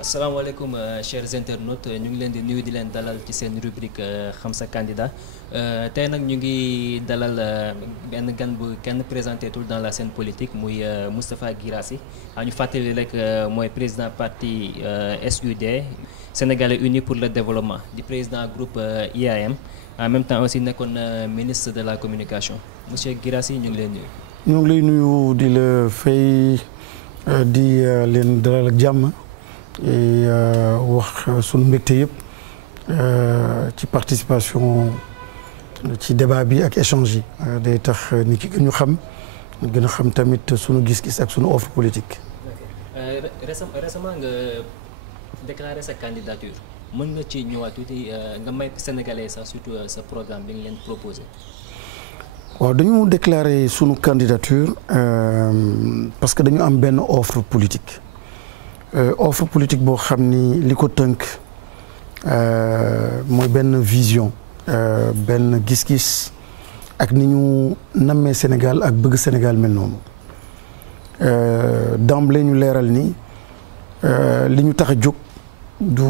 asalaamaaleykum chers internautes ñu ngi leen di nuyu di leen dalal ci seen rubrique xam sa candidat tey nag ñu ngi dalal benn gan bu kenn présenté tul dans la scène politique muy Moustapha Guirassy ñu fàttali rek mooy président parti SUD Sénégalais Unis pour le développement di président groupe IAM en même temps aussi nekkoon ministre de la communication monsieur Guirassy ñu ngi leen nuyu. ñu ngi lay nuyu di la fay di leen dalal ak jàmm. wax sunu mbégte yëpp ci participation ci débat bi ak échange yi day tax nit ki gën ñu xam gën a xam tamit sunu gis-gis ak sunu offre politique. récemment nga déclaré sa candidature mën nga ci ñëwaat tuuti nga may sénégalais sax surtout sa programme bi nga leen proposé. waaw dañu déclaré sunu candidature parce que dañu am benn offre politique. Offre politique boo xam ni li ko tënk mooy benn vision benn gis-gis ak ni ñu nammee Sénégal ak bëgg Sénégal mel noonu d'emblée ñu leeral ni li ñu tax a jóg du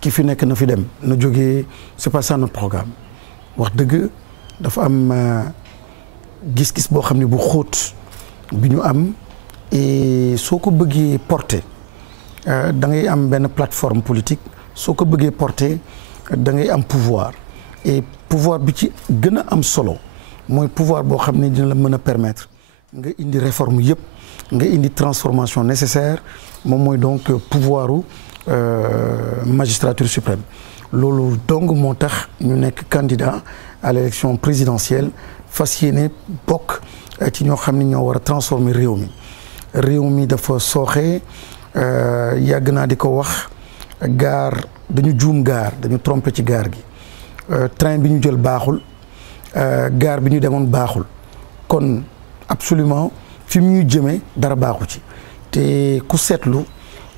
ki fi nekk na fi dem na jógee c'est pas ça notre programme wax dëgg dafa am gis-gis boo xam ne bu xóot bi ñu am. et soo ko bëggee porter da ngay am benn plateforme politique soo ko bëggee porter da ngay am pouvoir et pouvoir bi ci gën a am solo mooy pouvoir boo xam ne dina la mën a permettre nga indi réforme yëpp nga indi transformation nécessaire moom mooy donc pouvoiru magistrature suprême loolu donc moo tax ñu nekk candidat à l'élection présidentielle fas yéene bokk ci ñoo xam ne ñoo war a transformer réew mi dafa sooxe yàgg naa di ko wax gaar dañu juum gaar dañu trompé ci gaar gi train bi ñu jël baaxul gaar bi ñu demoon baaxul kon absolument fi mu ñuy jëmee dara baaxu ci te ku seetlu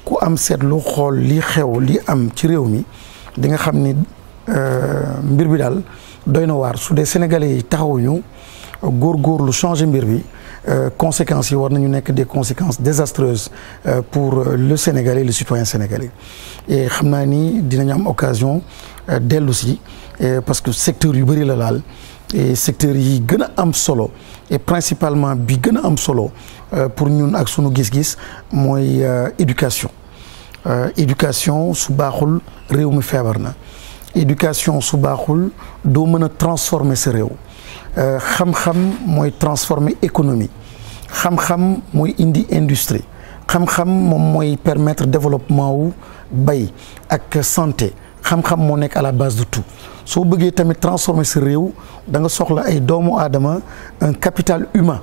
ku am seetlu xool li xew li am ci réew mi di nga xam ni mbir bi daal doy na waar su dee sénégalais yi taxawuñu góorgóorlu changer mbir bi conséquences yi war nañu nekk des conséquences désastreuses pour le Sénégalais le citoyen sénégalais et xam naa ni dinañu am occasion dellu si parce que secteur yu bëri la laal et secteurs yi gën a am solo et principalement bi gën a am solo pour ñun ak sunu gis-gis mooy éducation su baaxul réew mi feebar na éducation su baaxul doo mën a transformer sa réew xam-xam mooy transformer économie xam-xam mooy indi industrie xam-xam moom mooy permettre développement wu bay ak santé xam-xam moo nekk à la base de tout soo bëggee tamit transformer sa réew da nga soxla ay doomu aadama un capital humain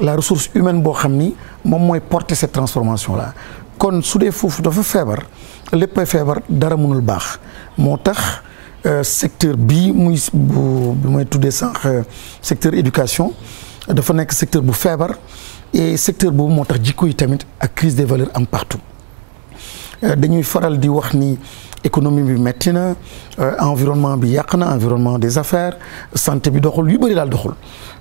la ressource humaine boo xam ni moom mooy porter cette transformation là kon su dee foofu dafa feebar léppay feebar dara mënul baax moo tax secteur bii bi may tuddee sànq secteur éducation dafa nekk secteur bu feebar et secteur boobu moo tax jikko yi tamit ak crise des valeurs am partout dañuy faral di wax ni économie bi metti na environnement bi yàq na environnement des affaires santé bi doxul yu bëri daal doxul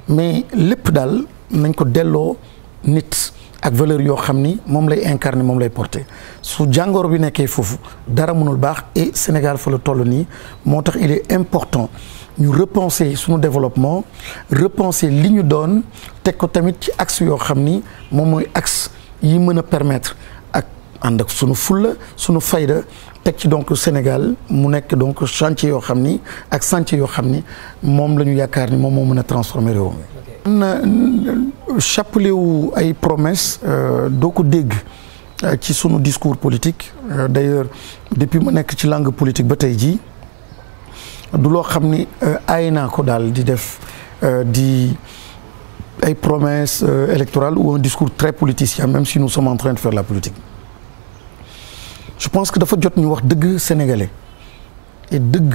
mais lépp daal nañ ko delloo nit ak valeur yoo xam ni moom lay incarner moom lay porter su jàngoro bi nekkee foofu dara mënul baax et Sénégal fa la toll nii moo tax il est important ñu repenser suñu développement repenser li ñu doon teg ko tamit ci axe yoo xam ni moom mooy axe yi mën a permettre ak ànd ak sunu fulla sunu fayda teg ci donc Sénégal mu nekk donc chantier yoo xam ni ak chantier yoo xam ni moom la ñu yaakaar ni moom moo mën a transformer réew mi. am na chapelet wu ay promesses doo ko dégg ci sunu discours politique d'ailleurs depuis ma nekk ci langue politique ba tey jii du loo xam ni aay naa ko daal di def di ay promesses électorales ou un discours très politicien même si nous sommes en train de faire la politique. Je pense que dafa jot ñu wax dëgg sénégalais et dëgg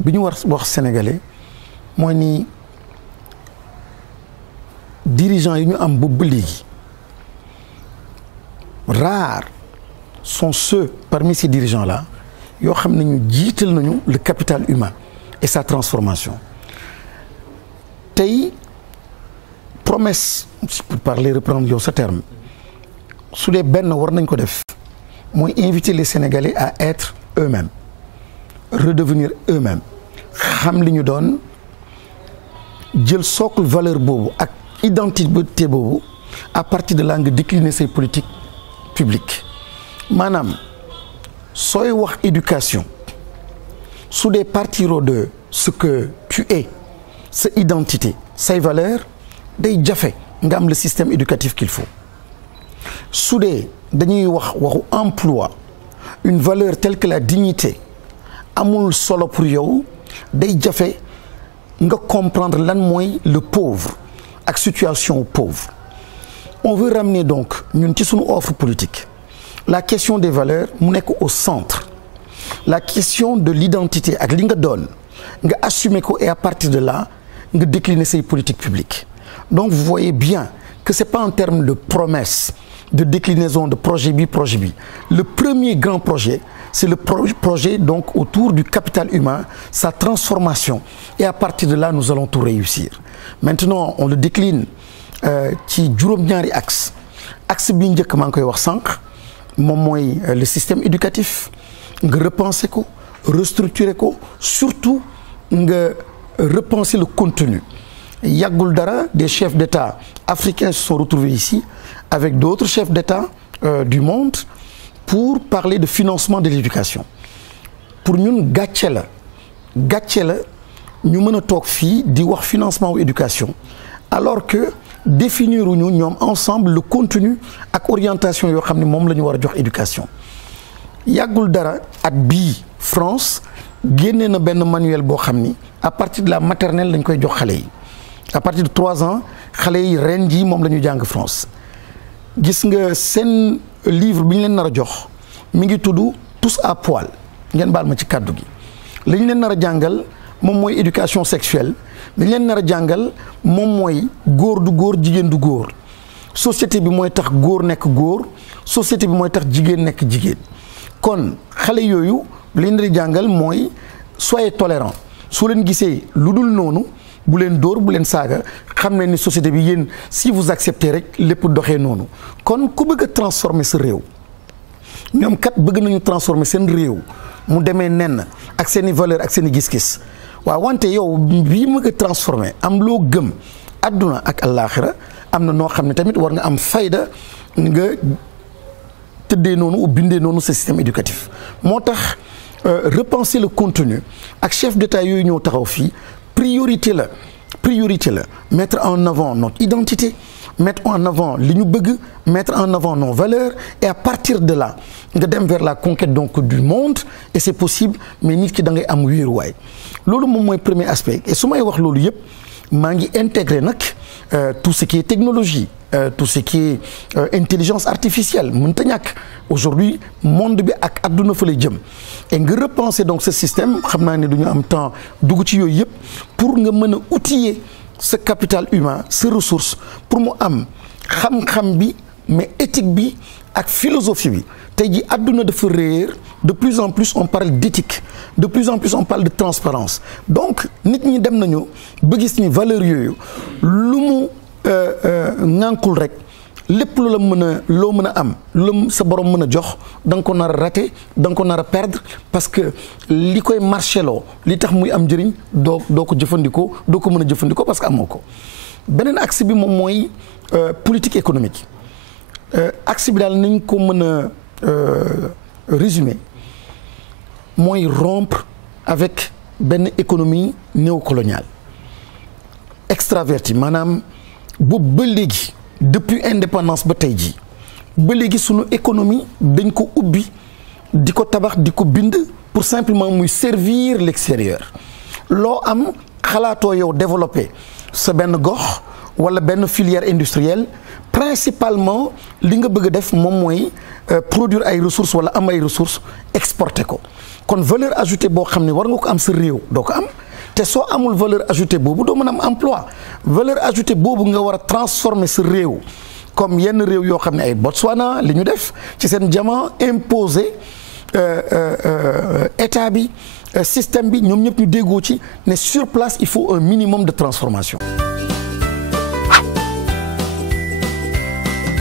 bi ñu war wax sénégalais mooy ni dirigeants yi ñu am boobu ba léegi rares sont ceux parmi ces dirigeants là yoo xam ne ñu jiital nañu le capital humain et sa transformation tey promesse pour parler reprendre yow sa terme su dee benn war nañ ko def mooy inviter les Sénégalais à être eux-mêmes redevenir eux-mêmes xam li ñu doon jël socle valeur boobu ak identité boobu à partir de là nga décliner say politiques publiques maanaam sooy wax éducation su dee partiroo de ce que tu es sa identité say valeurs day jafe nga am le système éducatif qu'il faut su dee dañuy wax waxu emploi une valeur telle que la dignité amul solo pour yow day jafe nga comprendre lan mooy le pauvre ak situation pauvre on veut ramener donc ñun ci suñu offre politique la question des valeurs mu nekk au centre la question de l'identité ak li nga doon nga assumer ko et à partir de là nga décliner say politiques publiques donc vous voyez bien que c'est pas en termes de promesses de déclinaison de projet bi le premier grand projet c'est le projet donc autour du capital humain sa transformation et à partir de là nous allons tout réussir maintenant on le décline ci juróom-ñaari axe bi njëkk maa ngi koy wax sànq moom mooy le système éducatif nga repenser ko restructurer ko surtout nga repenser le contenu yàggul dara des chefs d'État africains se sont retrouvés ici avec d'autres chefs d'État du monde pour parler de financement de l'éducation pour ñun gàcce la ñu mën a toog fii di wax financement wu éducation alors que définir ñu ñoom ensemble le contenu ak orientation yoo xam ne moom la ñu war a jox éducation yàggul dara at bii France génnee na benn manuel boo xam ni à partir de la maternelle lañ koy jox xale yi à partir de 3 ans xale yi ren jii moom la ñu jàng France gis nga seen livre bi ñu leen nar a jox mi ngi tudd tous à poil ngeen baal ma ci kàddu gi li ñu leen nar a jàngal moom mooy éducation sexuelle li ñu leen nar a jàngal moom mooy góor du góor jigéen du góor société bi mooy tax góor nekk góor société bi mooy tax jigéen nekk jigéen kon xale yooyu li ñu leen di jàngal mooy soyez tolérant soo leen gisee lu dul noonu bu leen dóor bu leen saaga xam ne ni société bi yéen si vous acceptez rek lépp doxee noonu kon ku bëgg a transformer sa réew ñoom kat bëgg nañu transformer seen réew mu demee nenn ak seen i valeur ak seen i gis-gis waaw wante yow bii bëgg a transformer am loo gëm adduna ak àllaaxira am na noo xam ne tamit war nga am fayda nga tëddee noonu ou bindee noonu ce système éducatif moo tax repenser le contenu ak chef d'État yooyu ñëw taxaw fii priorité la mettre en avant notre identité mettre en avant li ñu bëgg mettre en avant nos valeurs et à partir de là nga dem vers la conquête donc du monde et c'est possible mais nit ki da ngay am wéeruwaay loolu moom mooy premier aspect et su may wax loolu yëpp maa ngi intégrer nag tout ce qui est technologie tout ce qui est intelligence artificielle mënta ñàkk aujourd'hui monde bi ak adduna fa lay jëm et nga repenser donc ce système xam naa ne du ñu am temps dugg ci yooyu yëpp pour nga mën a outiller ce capital humain ces ressources pour mu am xam-xam bi mais éthique bi ak philosophie bi tey jii adduna dafa réer de plus en plus on parle d'éthique de plus en plus on parle de transparence donc nit ñi dem nañu ba gis ni valeur yooyu lu mu ŋànkul rek lépp lu la loo mën a am lu sa borom mën a jox da nga ko nar a rater da nga ko nar a perdre parce que li koy marché loo li tax muy am njëriñ doo ko jëfandikoo doo ko mën a jëfandikoo parce que amoo ko beneen axe bi moom mooy politique économique axe bi daal nañ ko mën a résumer mooy rompre avec benn économie néocoloniale extravertie maanaam boobu ba léegi depuis indépendance ba tey jii ba léegi sunu économie dañ ko ubbi di ko tabax di ko bind pour simplement muy servir l'extérieur loo am xalaatoo yow développer sa benn gox wala benn filière industrielle principalement li nga bëgg a def moom mooy produire ay ressources wala am ay ressources exporter ko kon valeur ajoutée boo xam ne war nga ko am sa réew doo ko am te soo amul valeur ajoutée boobu doo mën a am emploi valeur ajoutée boobu nga war a transformer sa réew comme yenn réew yoo xam ne ay Botswana li ñu def ci seen diamant imposé état bi système bi ñoom ñëpp ñu déggoo ci ne sur place il faut un minimum de transformation